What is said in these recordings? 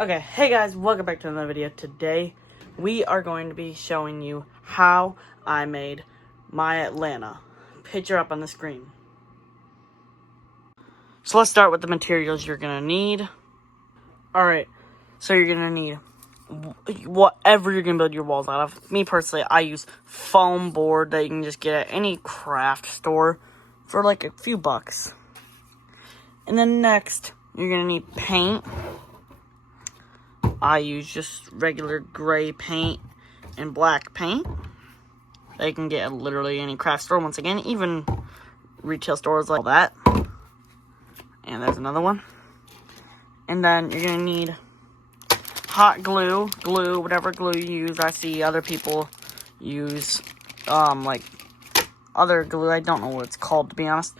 Okay, hey guys, welcome back to another video. Today, we are going to be showing you how I made my Atlanta. Picture up on the screen. So let's start with the materials you're going to need. Alright, so you're going to need whatever you're going to build your walls out of. Me personally, I use foam board that you can just get at any craft store for like a few bucks. And then next, you're going to need paint. I use just regular gray paint and black paint. They can get at literally any craft store, once again, even retail stores like that. And there's another one. And then you're going to need hot glue, whatever glue you use. I see other people use, like, other glue. I don't know what it's called, to be honest.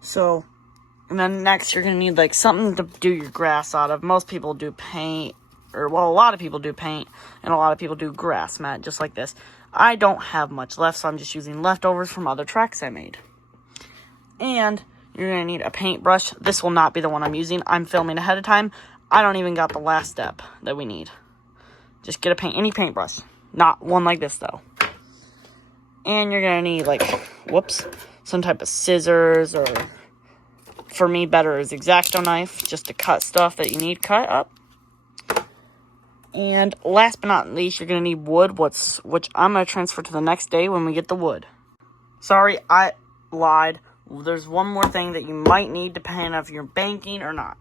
So, and then next you're going to need, like, something to do your grass out of. Most people do paint. A lot of people do paint, and a lot of people do grass mat, just like this. I don't have much left, so I'm just using leftovers from other tracks I made. And you're going to need a paintbrush. This will not be the one I'm using. I'm filming ahead of time. I don't even got the last step that we need. Just get any paintbrush. Not one like this, though. And you're going to need, like, some type of scissors, or, for me, better is X-Acto knife, just to cut stuff that you need cut up. And last but not least, you're going to need wood, which I'm going to transfer to the next day when we get the wood. Sorry, I lied. There's one more thing that you might need depending on if you're banking or not.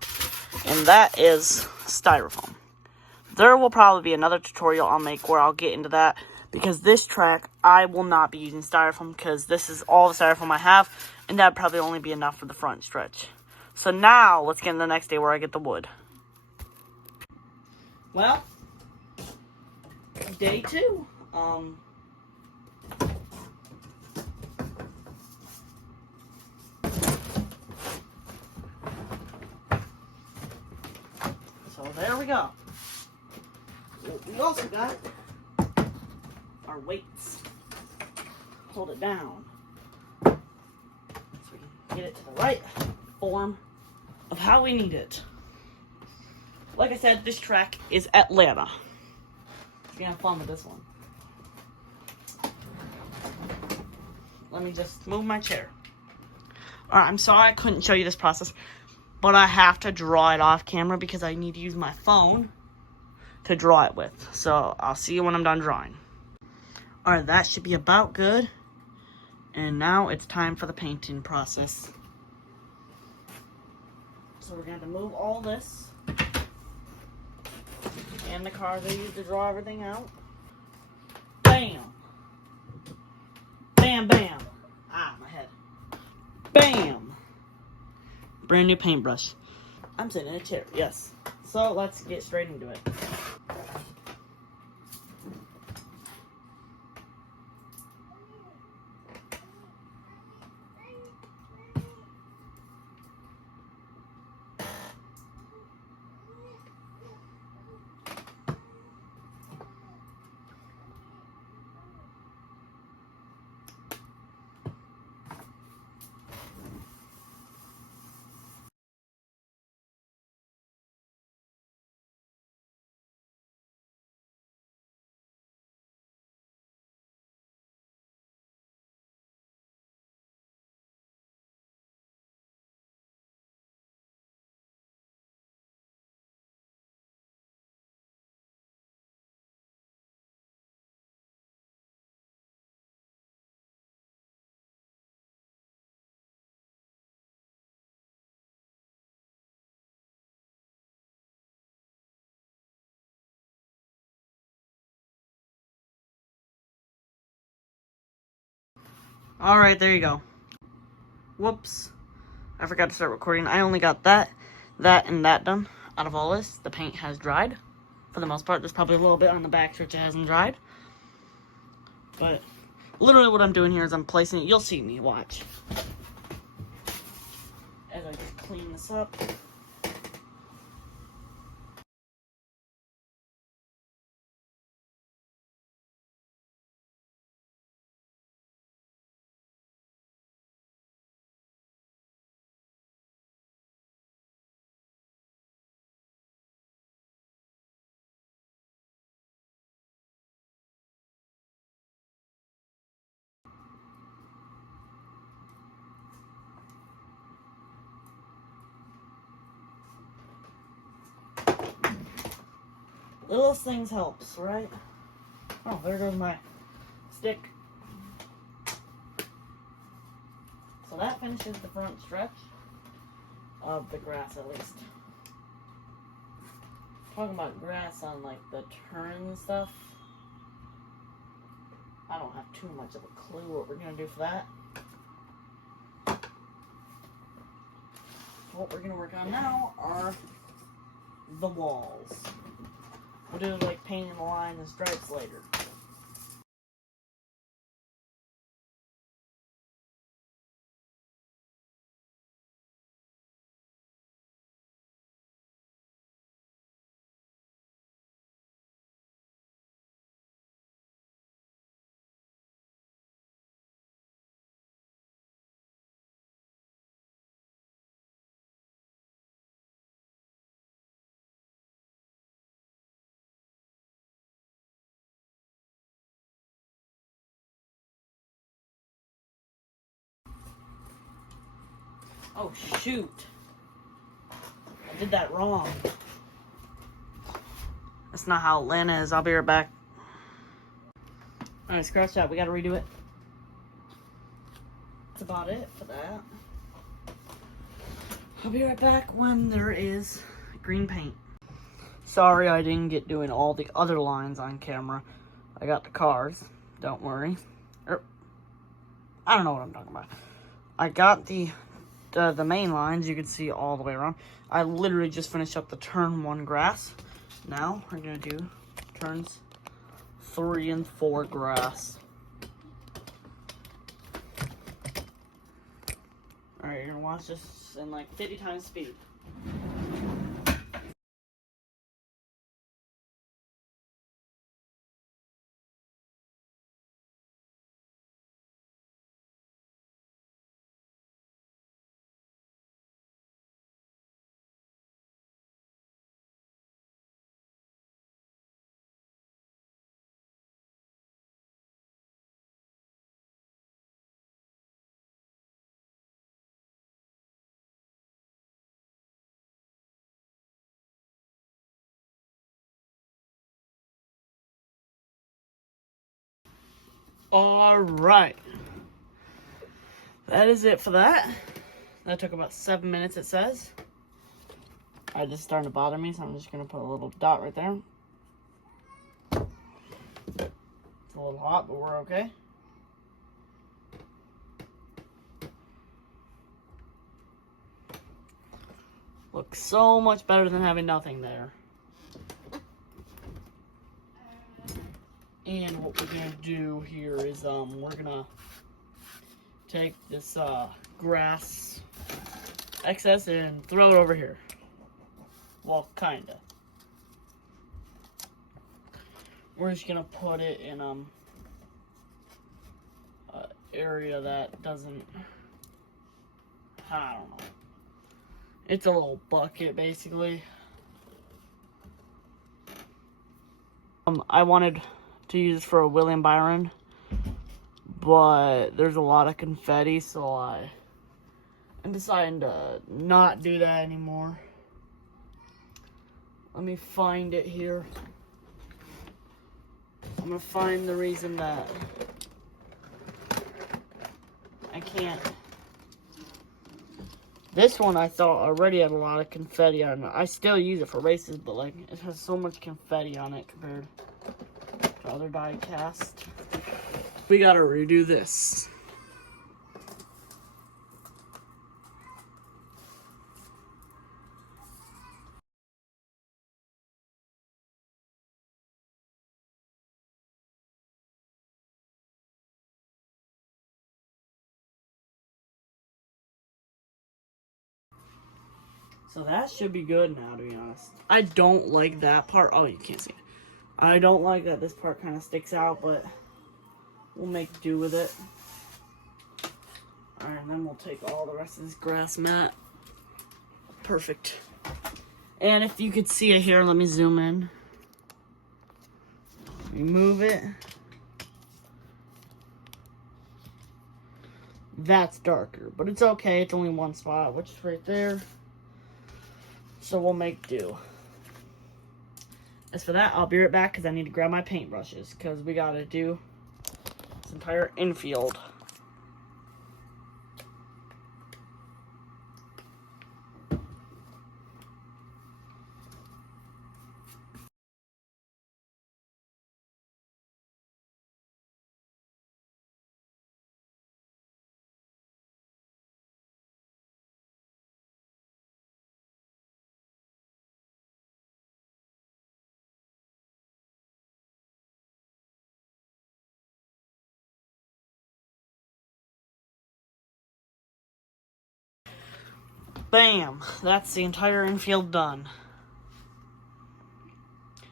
And that is styrofoam. There will probably be another tutorial I'll make where I'll get into that. Because this track, I will not be using styrofoam because this is all the styrofoam I have. And that would probably only be enough for the front stretch. So now, let's get into the next day where I get the wood. Well, day 2. So there we go. We also got our weights. Hold it down so we can get it to the right form of how we need it. Like I said, this track is Atlanta. You're gonna have fun with this one. Let me just move my chair. Alright, I'm sorry I couldn't show you this process, but I have to draw it off camera because I need to use my phone to draw it with. So, I'll see you when I'm done drawing. Alright, that should be about good. And now it's time for the painting process. So we're going to move all this and the cards I used to draw everything out. Bam! Bam, bam! Ah, my head. Bam! Brand new paintbrush. I'm sitting in a chair, yes. So let's get straight into it. Alright, there you go. Whoops. I forgot to start recording. I only got that, and that done. Out of all this, the paint has dried. For the most part, there's probably a little bit on the back which hasn't dried. But literally what I'm doing here is I'm placing it. You'll see me, watch. As I just clean this up. Littlest things helps, right? Oh, there goes my stick. So that finishes the front stretch of the grass, at least. Talking about grass on like the turn and stuff. I don't have too much of a clue what we're gonna do for that. What we're gonna work on now are the walls. We'll do like painting the line and stripes later. Oh shoot! I did that wrong. That's not how Atlanta is. I'll be right back. Alright, scratch that. We gotta redo it. That's about it for that. I'll be right back when there is green paint. Sorry I didn't get doing all the other lines on camera. I got the cars. Don't worry. I don't know what I'm talking about. I got the main lines. You can see all the way around. I literally just finished up the turn 1 grass. Now we're gonna do turns 3 and 4 grass. Alright, you're gonna watch this in like 50 times speed. Alright. That is it for that. That took about 7 minutes, it says. Alright, this is starting to bother me, so I'm just going to put a little dot right there. It's a little hot, but we're okay. Looks so much better than having nothing there. And what we're going to do here is we're going to take this grass excess and throw it over here. Well, kinda. We're just gonna put it in an area that doesn't, I don't know. It's a little bucket basically. I wanted to use this for a William Byron, but there's a lot of confetti, so I'm deciding to not do that anymore. Let me find it here. I'm gonna find the reason that I can't. This one I thought already had a lot of confetti on it. I still use it for races, but like it has so much confetti on it compared to other die cast. We gotta redo this. So that should be good now, to be honest. I don't like that part. Oh, you can't see it. I don't like that this part kind of sticks out, but we'll make do with it. Alright, and then we'll take all the rest of this grass mat. Perfect. And if you could see it here, let me zoom in. Remove it. That's darker, but it's okay. It's only one spot, which is right there. So we'll make do. as for that, I'll be right back because I need to grab my paintbrushes because we got to do this entire infield. Bam! That's the entire infield done.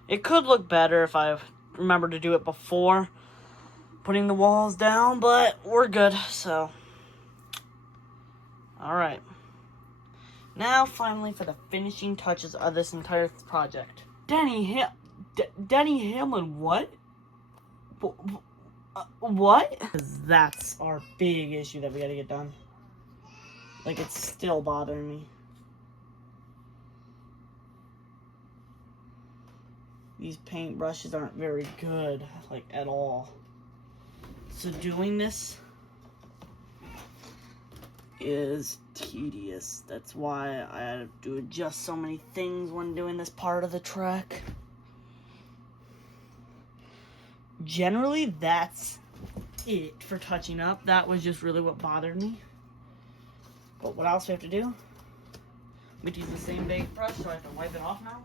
It could look better if I remember to do it before putting the walls down, but we're good, so. Alright. Now, finally, for the finishing touches of this entire project. Denny Hamlin, what? What? That's our big issue that we gotta get done. Like, it's still bothering me. These paint brushes aren't very good, like, at all. So doing this is tedious. That's why I had to adjust so many things when doing this part of the track. Generally, that's it for touching up. That was just really what bothered me. But what else do we have to do? We use the same big brush, so I have to wipe it off now.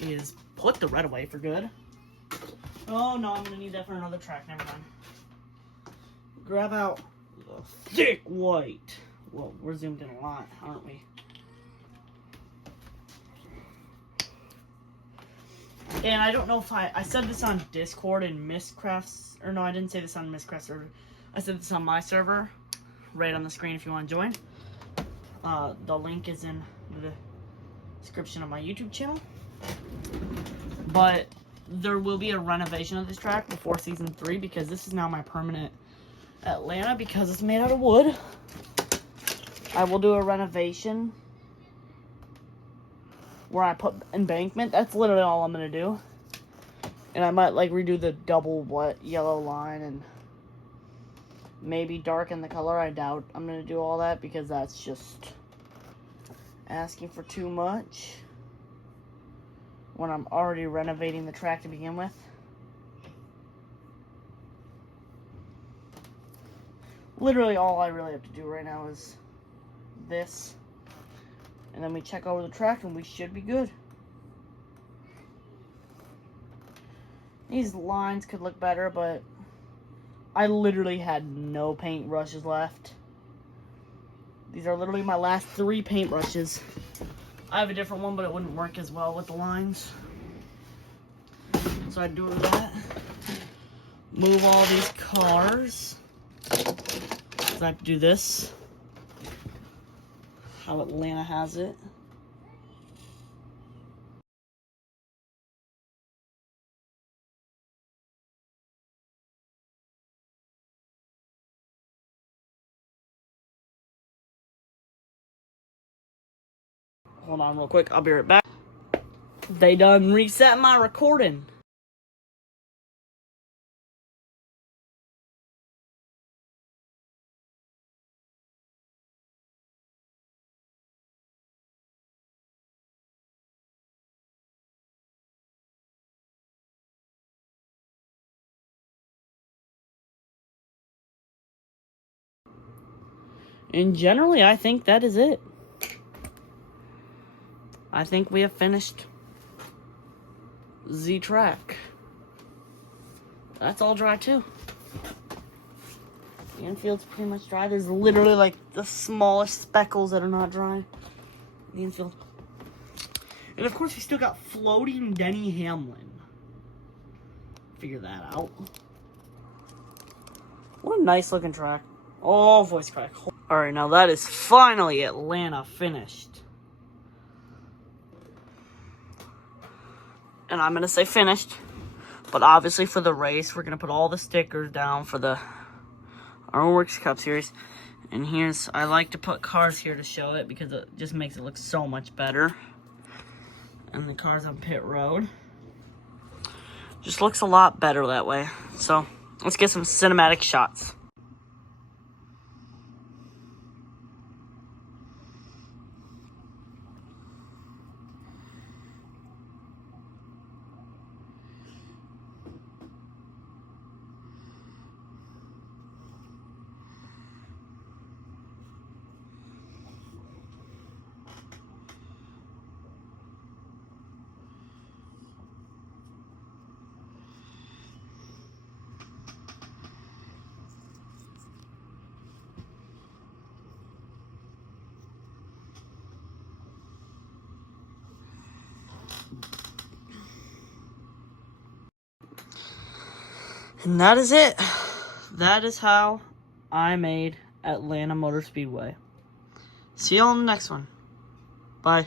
Is put the red away for good. Oh no, I'm gonna need that for another track. Never mind. Grab out the thick white. Well, we're zoomed in a lot, aren't we? And I don't know if I said this on Discord and Mistcrafts, or no, I didn't say this on Mistcraft server. I said this on my server, right on the screen if you want to join. The link is in the description of my YouTube channel. But there will be a renovation of this track before Season 3 because this is now my permanent Atlanta because it's made out of wood. I will do a renovation where I put embankment. That's literally all I'm going to do. And I might like redo the double yellow line and maybe darken the color. I doubt I'm going to do all that because that's just asking for too much when I'm already renovating the track to begin with. Literally all I really have to do right now is this. And then we check over the track and we should be good. These lines could look better, but I literally had no paint brushes left. These are literally my last 3 paint brushes. I have a different one, but it wouldn't work as well with the lines. So I'd do that. Move all these cars. So I have to do this. How Atlanta has it. Hold on real quick, I'll be right back. They done reset my recording. And generally, I think that is it. I think we have finished the track. That's all dry too. The infield's pretty much dry. There's literally like the smallest speckles that are not dry. The infield. And of course we still got floating Denny Hamlin. Figure that out. What a nice looking track. Oh, voice crack. Alright, now that is finally Atlanta finished. And I'm going to say finished. But obviously for the race, we're going to put all the stickers down for the Ironworks Cup Series. And here's, I like to put cars here to show it because it just makes it look so much better. And the cars on pit road. Just looks a lot better that way. So, let's get some cinematic shots. And that is it. That is how I made Atlanta Motor Speedway. See you all in the next one. Bye.